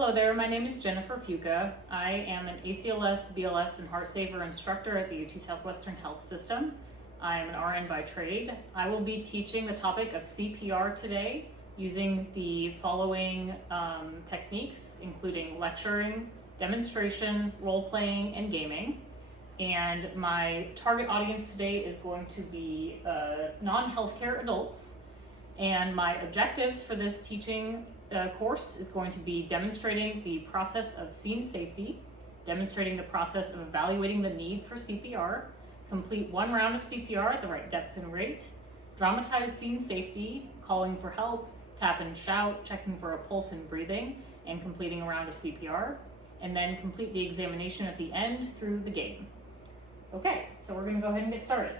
Hello there, my name is Jennifer Fuka. I am an ACLS, BLS, and Heart Saver instructor at the UT Southwestern Health System. I am an RN by trade. I will be teaching the topic of CPR today using the following techniques, including lecturing, demonstration, role-playing, and gaming. And my target audience today is going to be non-healthcare adults. And my objectives for this teaching course is going to be demonstrating the process of scene safety, demonstrating the process of evaluating the need for CPR, complete one round of CPR at the right depth and rate, dramatize scene safety, calling for help, tap and shout, checking for a pulse and breathing, and completing a round of CPR, and then complete the examination at the end through the game. Okay, so we're gonna go ahead and get started.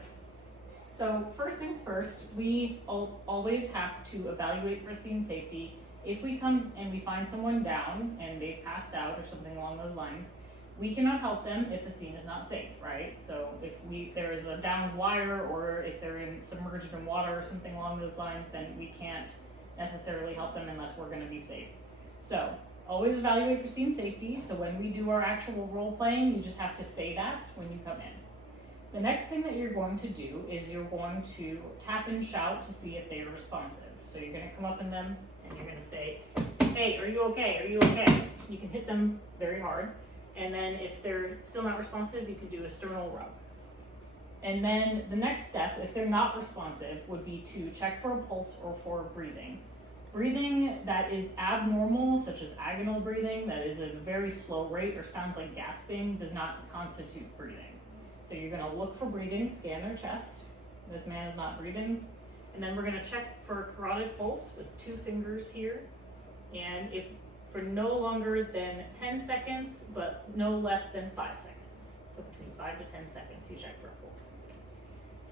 So first things first, we always have to evaluate for scene safety. If we come and we find someone down and they've passed out or something along those lines, we cannot help them if the scene is not safe, right? So if there is a downed wire or if they're submerged in water or something along those lines, then we can't necessarily help them unless we're gonna be safe. So always evaluate for scene safety. So when we do our actual role playing, you just have to say that when you come in. The next thing that you're going to do is you're going to tap and shout to see if they are responsive. So you're gonna come up in them and you're gonna say, hey, are you okay? Are you okay? You can hit them very hard. And then if they're still not responsive, you could do a sternal rub. And then the next step, if they're not responsive, would be to check for a pulse or for breathing. Breathing that is abnormal, such as agonal breathing, that is at a very slow rate or sounds like gasping, does not constitute breathing. So you're gonna look for breathing, scan their chest. This man is not breathing. And then we're gonna check for a carotid pulse with 2 fingers here. And if for no longer than 10 seconds, but no less than 5 seconds. So between 5 to 10 seconds, you check for a pulse.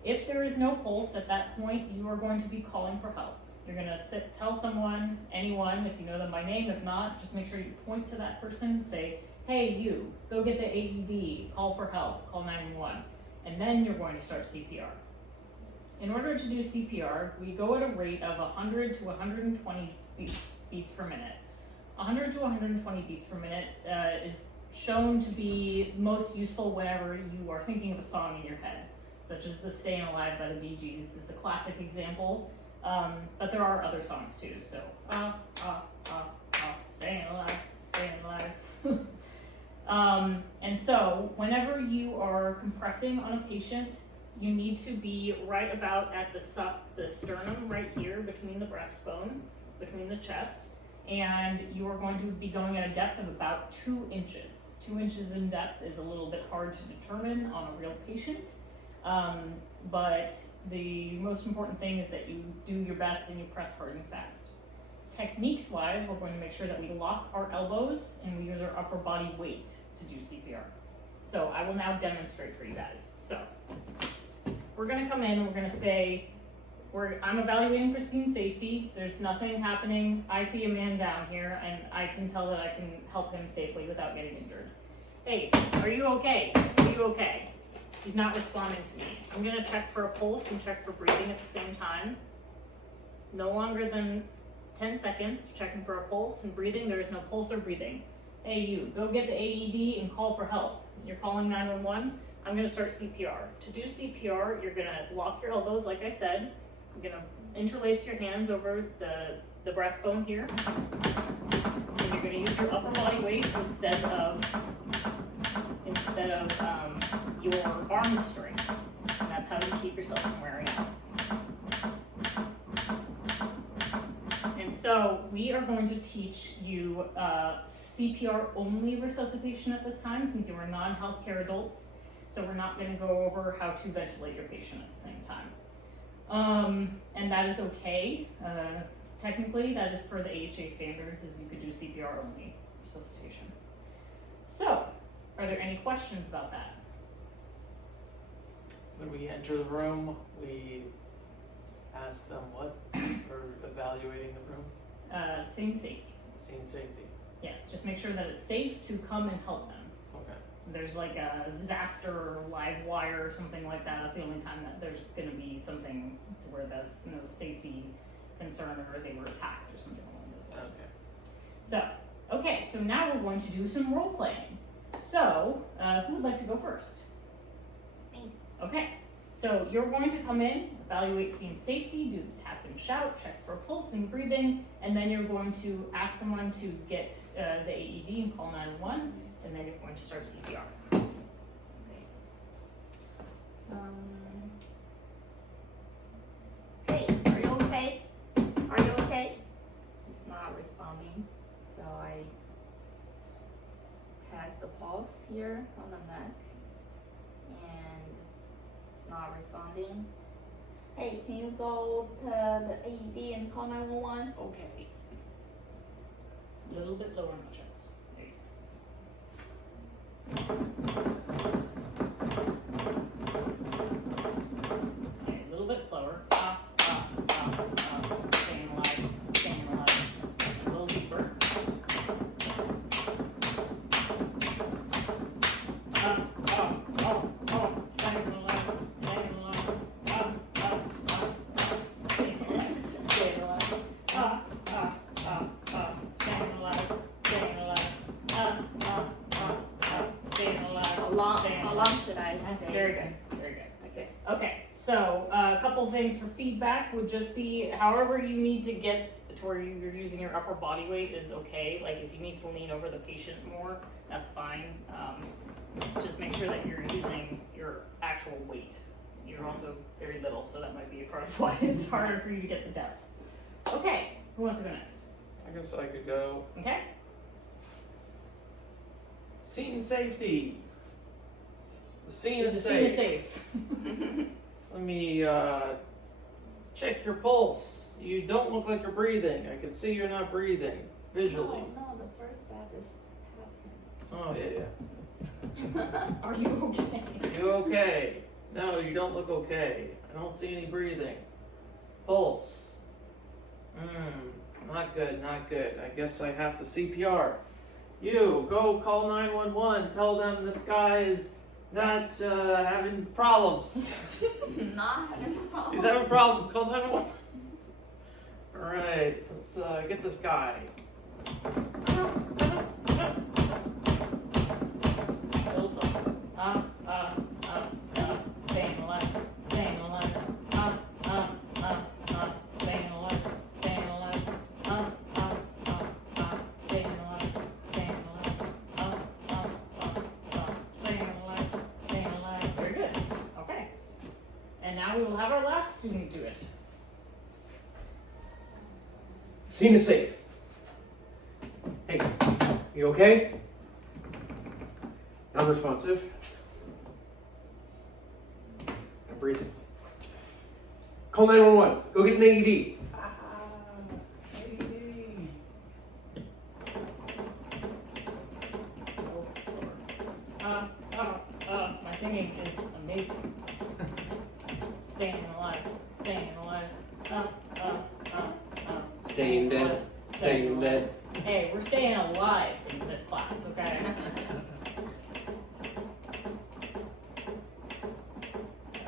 If there is no pulse at that point, you are going to be calling for help. You're gonna tell someone, anyone, if you know them by name. If not, just make sure you point to that person, say, hey, you, go get the AED, call for help, call 911. And then you're going to start CPR. In order to do CPR, we go at a rate of 100 to 120 beats per minute. 100 to 120 beats per minute is shown to be most useful whenever you are thinking of a song in your head, such as the Staying Alive by the Bee Gees is a classic example, but there are other songs too. So, staying alive, staying alive. And so whenever you are compressing on a patient, you need to be right about at the sternum right here between the breastbone, between the chest, and you are going to be going at a depth of about 2 inches. 2 inches in depth is a little bit hard to determine on a real patient, but the most important thing is that you do your best and you press hard and fast. Techniques wise, we're going to make sure that we lock our elbows and we use our upper body weight to do CPR. So I will now demonstrate for you guys. So we're gonna come in and we're gonna say, I'm evaluating for scene safety. There's nothing happening. I see a man down here and I can tell that I can help him safely without getting injured. Hey, are you okay? Are you okay? He's not responding to me. I'm gonna check for a pulse and check for breathing at the same time. No longer than 10 seconds, checking for a pulse and breathing. There is no pulse or breathing. Hey, you, go get the AED and call for help. You're calling 911. I'm gonna start CPR. To do CPR, you're gonna lock your elbows, like I said. You're gonna interlace your hands over the breastbone here. And you're gonna use your upper body weight instead of your arm strength. And that's how you keep yourself from wearing out. So we are going to teach you CPR only resuscitation at this time, since you are non-healthcare adults. So we're not going to go over how to ventilate your patient at the same time. And that is okay. Technically, that is per the AHA standards, is you could do CPR only resuscitation. So, are there any questions about that? When we enter the room, we ask them what? Or evaluating the room? Scene safety. Scene safety. Yes, just make sure that it's safe to come and help them. Okay. There's like a disaster or live wire or something like that. That's the only time that there's going to be something to where there's no safety concern or they were attacked or something along those lines. Okay. So, Okay, so now we're going to do some role playing. So, who would like to go first? Me. Okay, so you're going to come in, evaluate scene safety, do the tap and shout, check for pulse and breathing, and then you're going to ask someone to get the AED and call 911, and then you're going to start CPR. Hey, are you okay? Are you okay? It's not responding, so I test the pulse here on the neck, and it's not responding. Hey, can you go to the AED and call 911? Okay. A little bit lower on the chest. There you go. Okay, a little bit slower. Staying alive, staying alive. A little deeper. Staying alive, staying alive. Staying alive, staying alive. Staying alive, staying alive. Staying alive. How long should I stay? Very good, very good. Okay. Okay, so a couple things for feedback would just be however you need to get to where you're using your upper body weight is okay. Like if you need to lean over the patient more, that's fine. Just make sure that you're using your actual weight. You're also very little, so that might be a part of why it's harder for you to get the depth. Okay, who wants to go next? I guess I could go. Okay, Scene safety. The scene the is scene is safe. safe. Let me check your pulse. You don't look like you're breathing. I can see you're not breathing visually. No, the first step is Oh yeah. Are you okay? You okay? No, you don't look okay. I don't see any breathing. Pulse. Not good, not good. I guess I have to CPR. You, go call 911. Tell them this guy is not having problems. not having problems. He's having problems. Call 911. Alright, let's get this guy. Little slow. Staying alive, staying alive. Staying alive, staying alive. Staying alive, staying alive. Staying alive, staying alive. Very good. Okay. And now we will have our last student do it. Scene is safe. Hey, you okay? Non-responsive. Not breathing. Call 911. Go get an AED. My singing is amazing. Staying alive, staying alive. Staying dead. Staying dead. Hey, we're staying alive in this class, okay?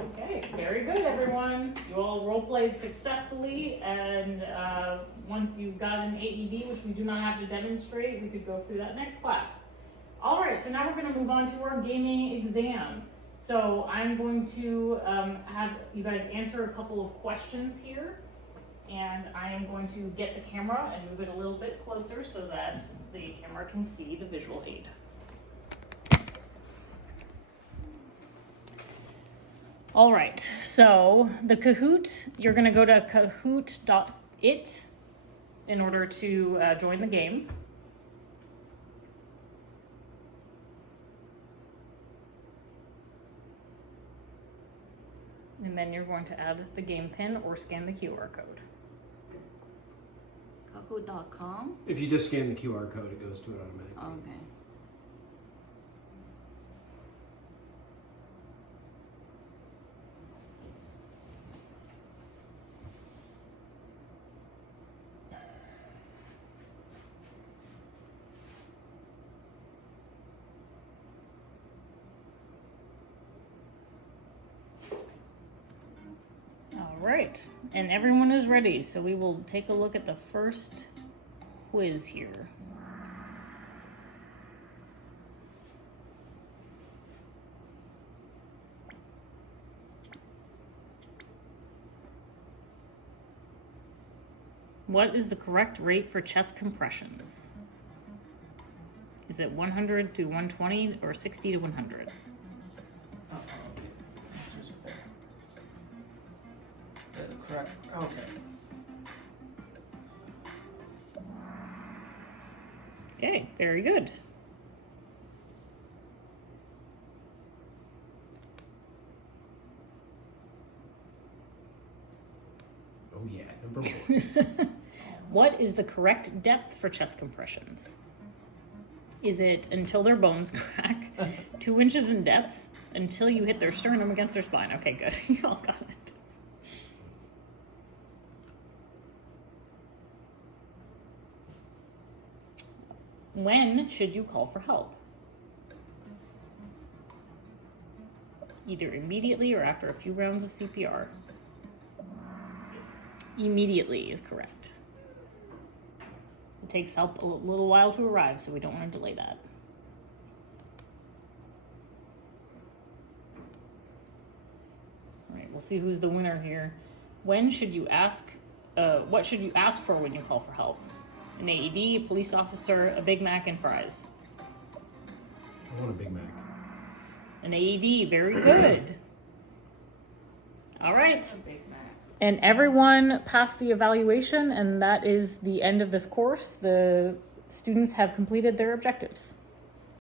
Okay, very good, everyone. You all role played successfully, and once you've got an AED, which we do not have to demonstrate, we could go through that next class. All right, so now we're going to move on to our gaming exam. So I'm going to have you guys answer a couple of questions here, and I am going to get the camera and move it a little bit closer so that the camera can see the visual aid. All right, so the Kahoot, you're going to go to kahoot.it in order to join the game. And then you're going to add the game pin or scan the QR code. Kahoot.com? If you just scan the QR code, it goes to it automatically. Okay. All right, and everyone is ready, so we will take a look at the first quiz here. What is the correct rate for chest compressions? Is it 100 to 120 or 60 to 100? Answers are there. Correct. Okay. Okay, very good. Oh yeah, number 4. What is the correct depth for chest compressions? Is it until their bones crack, 2 inches in depth, until you hit their sternum against their spine? Okay, good. You all got it. When should you call for help? Either immediately or after a few rounds of CPR. Immediately is correct. It takes help a little while to arrive, so we don't want to delay that. All right, we'll see who's the winner here. When should you ask, what should you ask for when you call for help? An AED, a police officer, a Big Mac, and fries. I want a Big Mac. An AED, very good. All right. Big Mac. And everyone passed the evaluation, and that is the end of this course. The students have completed their objectives.